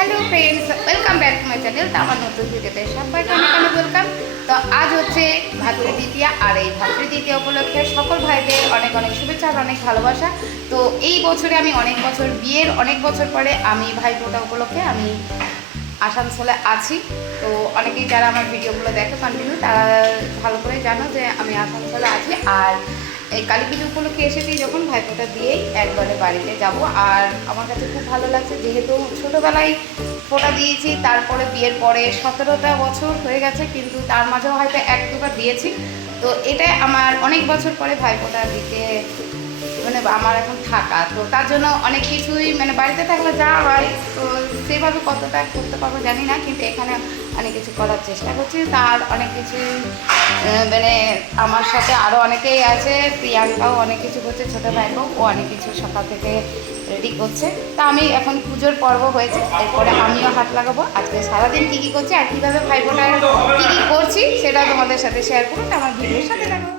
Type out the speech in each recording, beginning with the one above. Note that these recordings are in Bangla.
Hello friends welcome back to my channel তো আমার নতুন ভিডিওতে সবাইকে অনেক অনেক ওয়েলকাম তো আজ হচ্ছে ভাতৃদ্বিতীয়া আর এই ভাতৃদ্বিতীয়া উপলক্ষে সকল ভাইদের অনেক অনেক শুভেচ্ছা আর অনেক ভালোবাসা। তো এই বছরে আমি অনেক বছর বিয়ের অনেক বছর পরে আমি ভাইফোঁটা উপলক্ষে আমি আসানসোলে আছি। তো অনেকেই যারা আমার ভিডিওগুলো দেখে কন্টিনিউ তারা ভালো করে জানো যে আমি আসানসোলে আছি। আর এই কালী পুজো উপলক্ষে এসেছি যখন ভাইফোঁটা দিয়েই একবারে বাড়িতে যাব। আর আমার কাছে খুব ভালো লাগছে যেহেতু ছোটোবেলায় ফোঁটা দিয়েছি, তারপরে বিয়ের পরে সতেরোটা বছর হয়ে গেছে, কিন্তু তার মাঝেও হয়তো এক দুবার দিয়েছি। তো এটা আমার অনেক বছর পরে ভাইফোঁটা দিতে মানে আমার এখন থাকা। তো তার জন্য অনেক কিছুই মানে বাড়িতে থাকলে যা হয়, তো সেভাবে কতটা করতে পারব জানি না, কিন্তু এখানে অনেক কিছু করার চেষ্টা করছি। তার অনেক কিছু মানে আমার সাথে আরও অনেকেই আছে, প্রিয়াঙ্কাও অনেক কিছু করছে, ছোটো ভাইকেও ও অনেক কিছু সকাল থেকে রেডি করছে। তা আমি এখন পুজোর পর্ব হয়েছে, এরপরে আমিও হাত লাগাবো। আজকে সারাদিন কী কী করছি আর কীভাবে ভাই কী কী করছি সেটা তোমাদের সাথে শেয়ার করব। তো আমার ভিডিওর সাথে লাগাবো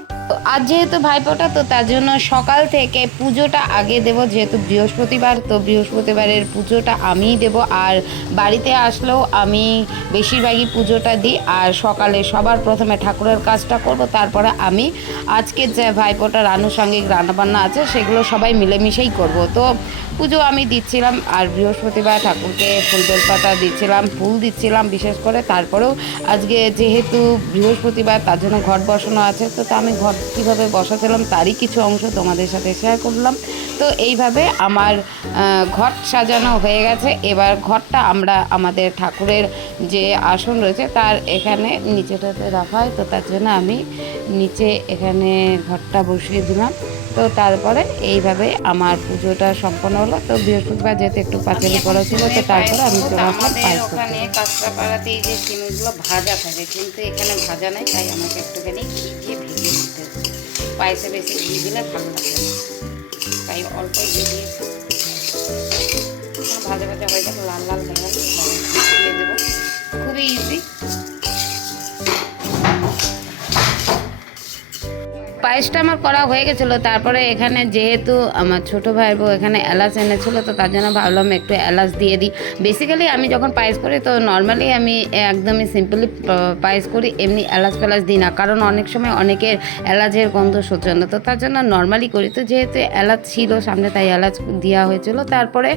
আজ যেহেতু ভাইপোটা তো তার জন্য সকাল থেকে পুজোটা আগে দেব, যেহেতু বৃহস্পতিবার, তো বৃহস্পতিবারের পুজোটা আমিই দেব। আর বাড়িতে আসলেও আমি বেশিরভাগই পুজোটা দিই, আর সকালে সবার প্রথমে ঠাকুরের কাজটা করব, তারপরে আমি আজকে যে ভাইপোটার আনুষঙ্গিক রান্নাবান্না আছে, সেগুলো সবাই মিলেমিশেই করব। তো পুজো আমি দিচ্ছিলাম আর বৃহস্পতিবার ঠাকুরকে ফুল বেলপাতা দিচ্ছিলাম, ফুল দিচ্ছিলাম বিশেষ করে। তারপরেও আজকে যেহেতু বৃহস্পতিবার, তার জন্য ঘট বসানো আছে, তো তা আমি ঘট কীভাবে বসাছিলাম তারই কিছু অংশ তোমাদের সাথে শেয়ার করলাম। তো এইভাবে আমার ঘট সাজানো হয়ে গেছে। এবার ঘরটা আমরা আমাদের ঠাকুরের যে আসন রয়েছে, তার এখানে নিচেটাতে রাখা হয়। তো তার জন্য আমি নিচে এখানে ঘরটা বসিয়ে দিলাম। তো তারপরে এইভাবে আমার পুজোটা সম্পন্ন হলো। তো বৃহস্পতিবার যেহেতু একটু পাঁচালি করা ছিল তো তারপরে আমি। ওখানে কাঁচরা পাড়াতে এই যে সিমেন্টগুলো ভাজা থাকে কিন্তু এখানে ভাজা নাই তাই আমাকে একটুখানি ঘি দিয়ে ভেজে দিতে পায়েসে বেশি ঘি দিলে ভালো লাগে না। তাই অল্প ঘি দিয়েছি। ভাজা ভাজা হয়ে যাবে লাল লাল হয়ে গেলে দেবো। খুবই ইজি পায়েসটা আমার করা হয়ে গেছিল, তারপরে এখানে যেহেতু আমার ছোট ভাইয়ের বউ এখানে এলাচ এনেছিল, তো তার জন্য ভাবলাম একটু এলাচ দিয়ে দিই। বেসিক্যালি আমি যখন পায়েস করি, তো নর্মালি আমি একদমই সিম্পলি পায়েস করি, এমনি এলাচ ফেলাচ দিই না। কারণ অনেক সময় অনেকের এলাচের গন্ধ সহ্য না তো তার জন্য নর্মালি করি। তো যেহেতু এলাচ ছিল সামনে, তাই এলাচ দেওয়া হয়েছিল। তারপরে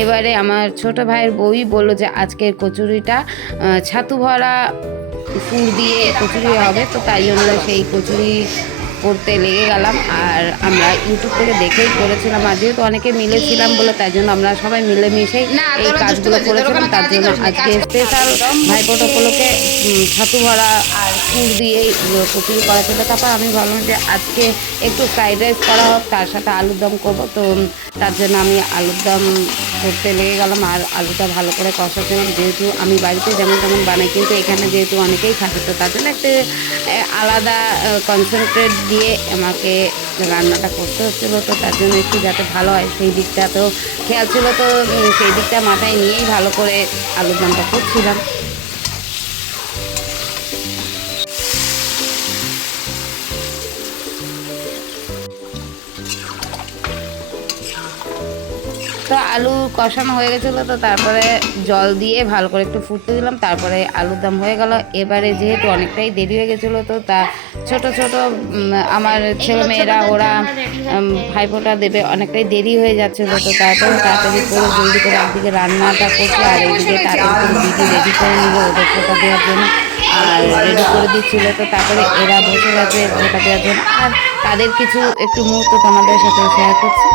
এবারে আমার ছোট ভাইয়ের বউই বলল যে আজকের কচুরিটা ছাতু ভরা ফুল দিয়ে কচুরি হবে, তো তাই জন্য সেই কচুরি করতে লেগে গেলাম আর আমরা ইউটিউব থেকে দেখেই করেছিলাম। আর যেহেতু অনেকে মিলেছিলাম বলে তাই জন্য আমরা সবাই মিলেমিশেই এই কাজগুলো করেছিলাম। তার জন্য আজকে স্পেশাল ভাই উপলক্ষে ছাতু ভরা আর ফুল দিয়ে কুকিং করা ছিল। তারপর আমি ভাবলাম যে আজকে একটু ফ্রাইড রাইস করা হোক তার সাথে আলুর দম করব। তো তার জন্য আমি আলুর দম করতে লেগে গেলাম আর আলুটা ভালো করে কষাচ্ছিলাম। যেহেতু আমি বাড়িতে যেমন তেমন বানাই, কিন্তু এখানে যেহেতু অনেকেই থাকে, তো তার জন্য একটা আলাদা কনসেন্ট্রেট দিয়ে আমাকে রান্নাটা করতে হচ্ছিল। তো তার জন্য একটু যাতে ভালো হয়, সেই দিকটা তো খেয়াল ছিল। তো সেই দিকটা মাথায় নিয়েই ভালো করে আলুর দমটা করছিলাম। তো আলু কষানো হয়ে গেছিল তো তারপরে জল দিয়ে ভালো করে একটু ফুটতে দিলাম তারপরে আলুর দম হয়ে গেল। এবারে যেহেতু অনেকটাই দেরি হয়ে গেছিল তো তা ছোট ছোট আমার ছেলে মেয়েরা ওরা ভাইফোঁটা দেবে অনেকটাই দেরি হয়ে যাচ্ছিল তো তারপরে তাড়াতাড়ি করে জলদি করে একদিকে রান্নাটা করছি আর এইদিকে তাড়াতাড়ি করে দিদি রেডি করে নিবো ওদের ফোটা দেওয়ার জন্য আর রেডি করে দিচ্ছিল তো তারপরে এরা বসে গেছে ফোটা দেওয়ার জন্য। আর তাদের কিছু একটু মুহূর্ত তোমাদের সাথে শেয়ার করছি।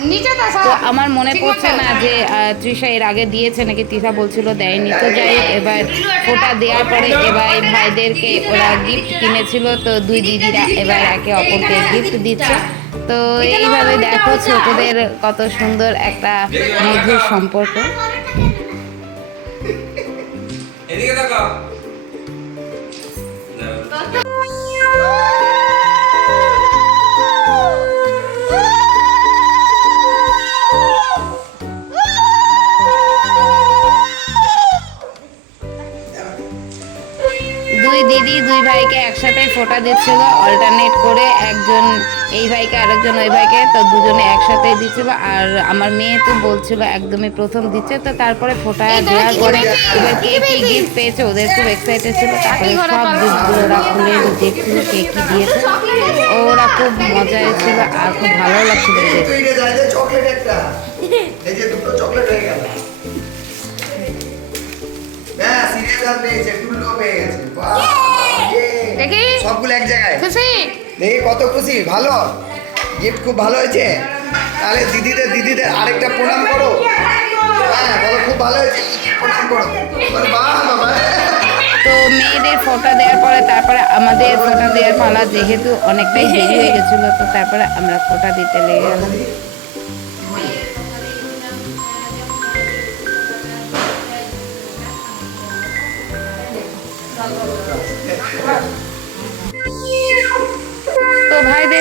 তো তো আমার মনে পড়ছে না যে তৃষা এর আগে দিয়েছে নাকি? তৃষা বলছিল দেয়নি। তো যাই এবার ওটা দেওয়ার পরে এবার ভাইদেরকে ওরা গিফট কিনেছিল। তো দুই দিদিরা এবার একে অপরকে গিফট দিচ্ছে। তো এইভাবে দেখো ছোটদের কত সুন্দর একটা মধুর সম্পর্ক। এদিকে দিদি দুই ভাইকে একসাথে ফোটা দিচ্ছিল অল্টারনেট করে একজন এই ভাইকে আরেকজন ওই ভাইকে তো দুজনে একসাথে দিচ্ছিল। আর আমার মেয়ে তো বলছিল একদমই প্রথম দিচ্ছে তো তারপরে ফোটা দেওয়ার পরে এবার কে কি গিফট পেয়েছে ওদের খুব এক্সাইটেড ছিল তারপরে সব গিফটগুলো ওরা খুলে দেখছিল কে কি দিয়েছে। ওরা খুব মজায় ছিল আর খুব ভালো লাগছিল চকলেট একটা। এই যে দুটো চকলেট হয়ে গেল। সিরিয়াস আর পেয়ে বাহ, ইয়ে। দেখি। সবগুলো এক জায়গায়? খুশি? দেখি কত খুশি? ভালো। গিফট খুব ভালো হয়েছে। তাহলে দিদিদের দিদিদের আরেকটা প্রণাম করো। হ্যাঁ বলো খুব ভালো হয়েছে। প্রণাম করো। বাবা। তো মেয়েদের ফোটা দেওয়ার পরে তারপরে আমাদের ফোটা দেওয়ার পালা যেহেতু অনেকটাই দেরি হয়ে গেছিল তো তারপরে আমরা ফোটা দিতে লেগে গেলাম।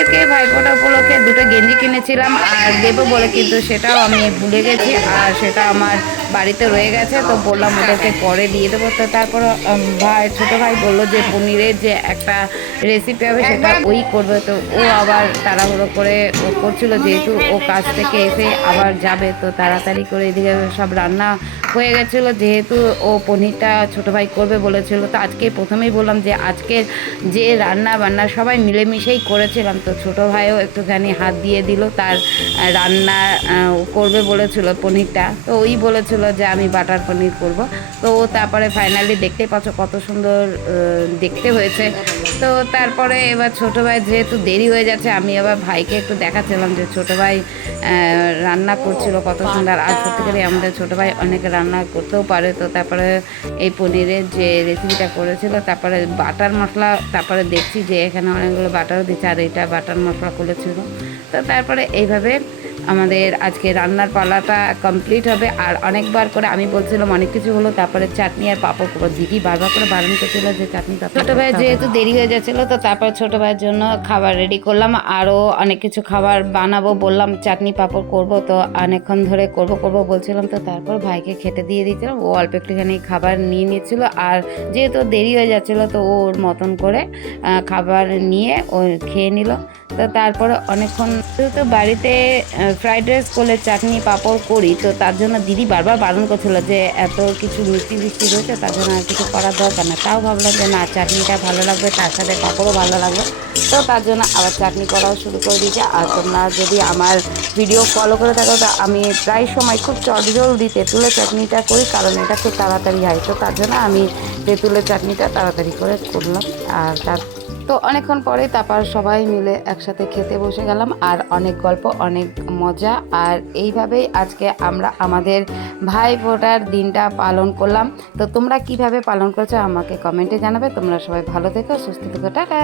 ভাইদেরকে ভাইফোঁটা উপলক্ষে দুটো গেঞ্জি কিনেছিলাম, আর দেবো বলে কিন্তু সেটাও আমি ভুলে গেছি, আর সেটা আমার বাড়িতে রয়ে গেছে তো বললাম ওদেরকে পরে দিয়ে দেবো। তো তারপর ভাই ছোটো ভাই বলল যে পনিরের যে একটা রেসিপি হবে সেটা ওই করবে। তো ও আবার তাড়াহুড়ো করে ও করছিল যেহেতু ও কাজ থেকে এসে আবার যাবে তো তাড়াতাড়ি করে এদিকে সব রান্না হয়ে গেছিল। যেহেতু ও পনিরটা ছোটো ভাই করবে বলেছিল তো আজকে প্রথমেই বললাম যে আজকের যে রান্না বান্না সবাই মিলেমিশেই করেছিলাম। তো ছোটো ভাইও একটুখানি হাত দিয়ে দিল তার রান্না করবে বলেছিল পনিরটা। তো ওই বলেছিল যে আমি বাটার পনির করব। তো ও তারপরে ফাইনালি দেখতে পাচ্ছ কত সুন্দর দেখতে হয়েছে। তো তারপরে এবার ছোটো ভাই যেহেতু দেরি হয়ে যাচ্ছে, আমি আবার ভাইকে একটু দেখাচ্ছিলাম যে ছোটো ভাই রান্না করছিল কত সুন্দর। আর সত্যি করে আমাদের ছোটো ভাই অনেক রান্না করতেও পারে। তো তারপরে এই পনিরের যে রেসিপিটা করেছিল, তারপরে বাটার মশলা, তারপরে দেখছি যে এখানে অনেকগুলো বাটারও দিচ্ছে, আর এটা বাটার মশলা করেছিল। তো তারপরে এইভাবে আমাদের আজকে রান্নার পালাটা কমপ্লিট হবে। আর অনেকবার করে আমি বলছিলাম অনেক কিছু হলো তারপরে চাটনি আর পাঁপড় করব। দিদি বারবার করে বারণ করছিল যে চাটনি ছোটো ভাই যেহেতু দেরি হয়ে যাচ্ছিল তো তারপর ছোটো ভাইয়ের জন্য খাবার রেডি করলাম। আরও অনেক কিছু খাবার বানাবো বললাম চাটনি পাঁপড় করব। তো অনেকক্ষণ ধরে করব করব বলছিলাম তো তারপর ভাইকে খেতে দিয়ে দিয়েছিলাম। ও অল্প একটুখানি খাবার নিয়ে নিয়েছিল। আর যেহেতু দেরি হয়ে যাচ্ছিল তো ওর মতন করে খাবার নিয়ে ও খেয়ে নিল। তো তারপরে অনেকক্ষণ তো বাড়িতে ফ্রাইড রাইস করলে চাটনি, পাঁপড় করি। তো তার জন্য দিদি বারবার বারণ করছিল যে এত কিছু মিষ্টি মিষ্টি রয়েছে, তার জন্য আর কিছু করার দরকার না। তাও ভাবলাম যে না, চাটনিটা ভালো লাগবে, তার সাথে পাঁপড়ও ভালো লাগবে। তো তার জন্য আবার চাটনি করাও শুরু করে দিয়েছে। আর তোমরা যদি আমার ভিডিও ফলো করে থাকো, তো আমি প্রায় সময় খুব চটজলদি তেঁতুলের চাটনিটা করি, কারণ এটা খুব তাড়াতাড়ি হয়। তো তার জন্য আমি তেঁতুলের চাটনিটা তাড়াতাড়ি করে করলাম। আর তার তো অনেকক্ষণ পরে তারপর সবাই মিলে একসাথে খেতে বসে গেলাম আর অনেক গল্প, অনেক মজা। আর এইভাবেই আজকে আমরা আমাদের ভাই ফোটার দিনটা পালন করলাম। তো তোমরা কীভাবে পালন করছ আমাকে কমেন্টে জানাবে। তোমরা সবাই ভালো থেকো, সুস্থ থেকো, টাটা!